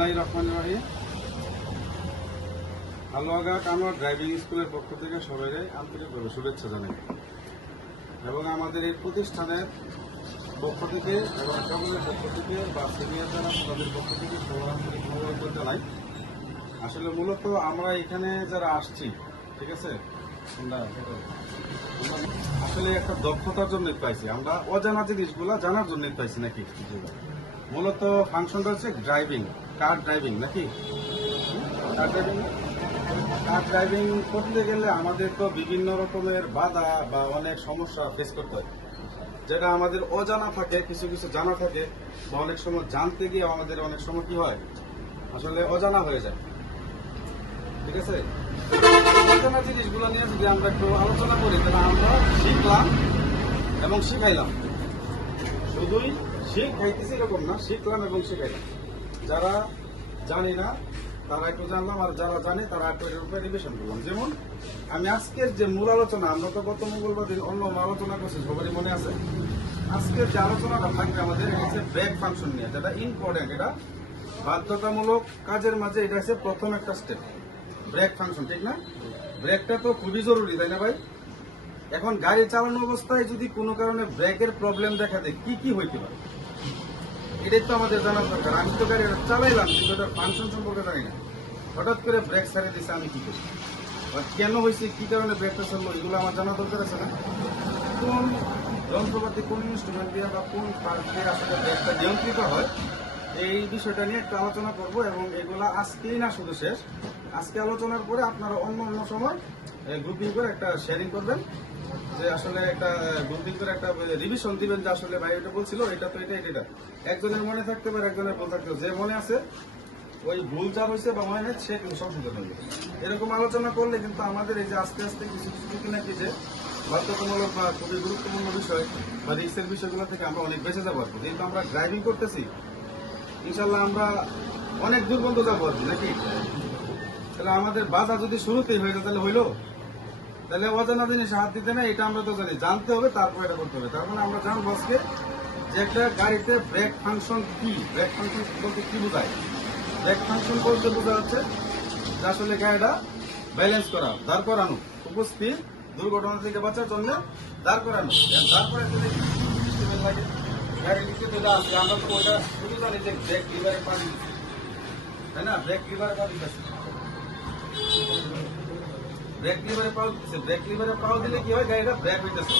বিসমিল্লাহির রহমানির রহিম। আলোয়াগা কানোয়া ড্রাইভিং স্কুলের পক্ষ থেকে সবাইকে আন্তরিকভাবে শুভেচ্ছা জানাই এবং আমাদের এই প্রতিষ্ঠানের পক্ষ থেকে এবং সকলের পক্ষ থেকে বা সিনিয়র যারা তাদের পক্ষ থেকে সবার আন্তরিক ধন্যবাদ জানাই। আসলে মূলত আমরা এখানে যারা আসছি, ঠিক আছে, আমরা আসলে একটা দক্ষতার জন্য পাইছি, আমরা অজানা জিনিসগুলা জানার জন্য পাইছি নাকি। মূলত ফাংশনটা হচ্ছে ড্রাইভিং, কার ড্রাইভিং নাকি, কার ড্রাইভিং করতে গেলে আমাদের তো বিভিন্ন রকমের বাধা বা অনেক সমস্যা ফেস করতে হয়, যেটা আমাদের অজানা থাকে, কিছু কিছু জানা থাকে, বা অনেক সময় জানতে গিয়ে আমাদের অনেক সময় কি হয় আসলে অজানা হয়ে যায়। ঠিক আছে, অজানা জিনিসগুলো নিয়ে যদি আমরা একটু আলোচনা করি তাহলে আমরা শিখলাম এবং শিখাইলাম। শুধুই শিখাইতেছি এরকম না, শিখলাম এবং শিখাইলাম। যারা জানি না তারা একটু জানলাম, আর যারা জানে তারা একটু এর উপরে রিভিশন করলাম। যেমন আমি আজকের যে মূল আলোচনা, আমরা তো গত মঙ্গলবার দিন অন্য আলোচনা করছি, সবারই মনে আছে। আজকের যে আলোচনাটা থাকবে আমাদের হচ্ছে ব্রেক ফাংশন নিয়ে, যেটা ইম্পর্টেন্ট, এটা বাধ্যতামূলক কাজের মাঝে এটা হচ্ছে প্রথম একটা স্টেপ, ব্রেক ফাংশন, ঠিক না? ব্রেকটা তো খুবই জরুরি, তাই না ভাই? এখন গাড়ি চালানো অবস্থায় যদি কোনো কারণে ব্রেকের প্রবলেম দেখা দেয়, কি কি হইতে পারে এটাই তো আমাদের জানার দরকার। আমি তো গাড়ি চালাইলাম কিন্তু ওটার ফাংশন সম্পর্কে জানি না, হঠাৎ করে ব্রেক ছাড়িয়ে দিচ্ছে, আমি কি করি বা কেন হয়েছে, কি কারণে ব্রেকটা চললো, এগুলো আমার জানা দরকার আছে না? কোন যন্ত্রপাতি, কোন ইনস্ট্রুমেন্ট দিয়ে বা কোন পার্ট দিয়ে আসলে ব্রেকটা নিয়ন্ত্রিত হয়, এই বিষয়টা নিয়ে একটু আলোচনা করব। এবং এগুলা আজকেই না শুধু শেষ, আজকে আলোচনার পরে আপনারা অন্য অন্য সময় গ্রুপিং করে একটা শেয়ারিং করবেন, যে আসলে একটা গ্রুপিং করে একটা রিভিশন দিবেন, যে আসলে ভাই এটা বলছিল, এটা তো এটা এটা। একজনের মনে থাকতে পারে, একজনের ভুল থাকতে পারে, যে মনে আছে ওই ভুল যা হয়েছে বা মনে হয় সে কিন্তু সংশোধন হয়ে যাবে। এরকম আলোচনা করলে কিন্তু আমাদের এই যে আস্তে আস্তে কিছু কিছু নাকি যে বাধ্যতামূলক বা খুবই গুরুত্বপূর্ণ বিষয় বা রিস্কের বিষয়গুলো থেকে আমরা অনেক বেঁচে যাবো আর কি। যেহেতু আমরা ড্রাইভিং করতেছি, ইনশাল্লাহ আমরা অনেক দূর পর্যন্ত যাবো আর কি, নাকি? তাহলে আমাদের বাধা যদি শুরুতেই হয়ে যায় তাহলে হইলো, তাহলে অজানা জিনিস হাত দিতে না, এটা আমরা তো জানি, জানতে হবে, তারপর এটা করতে হবে। তার মানে আমরা জানবো আজকে যে একটা গাড়িতে ব্রেক ফাংশন কি, ব্রেক ফাংশন বলতে কি বোঝায়। ব্রেক ফাংশন বলতে বোঝা যাচ্ছে যে আসলে গাড়িটা ব্যালেন্স করা, দাঁড় করানো, উপস্থিত দুর্ঘটনা থেকে বাঁচার জন্য দাঁড় করানো। তারপরে লাগে গাড়ি নিচে যেটা আসলে আমরা তো ওইটা শুধু জানি যে ব্রেক লিভারে পানি, তাই না? ব্রেক লিভারে পানি দিচ্ছে, ব্রেক লিভারে পাও দিচ্ছে, ব্রেক লিভারে পাও দিলে কি হয়, গাড়িটা ব্রেক হইতেছে।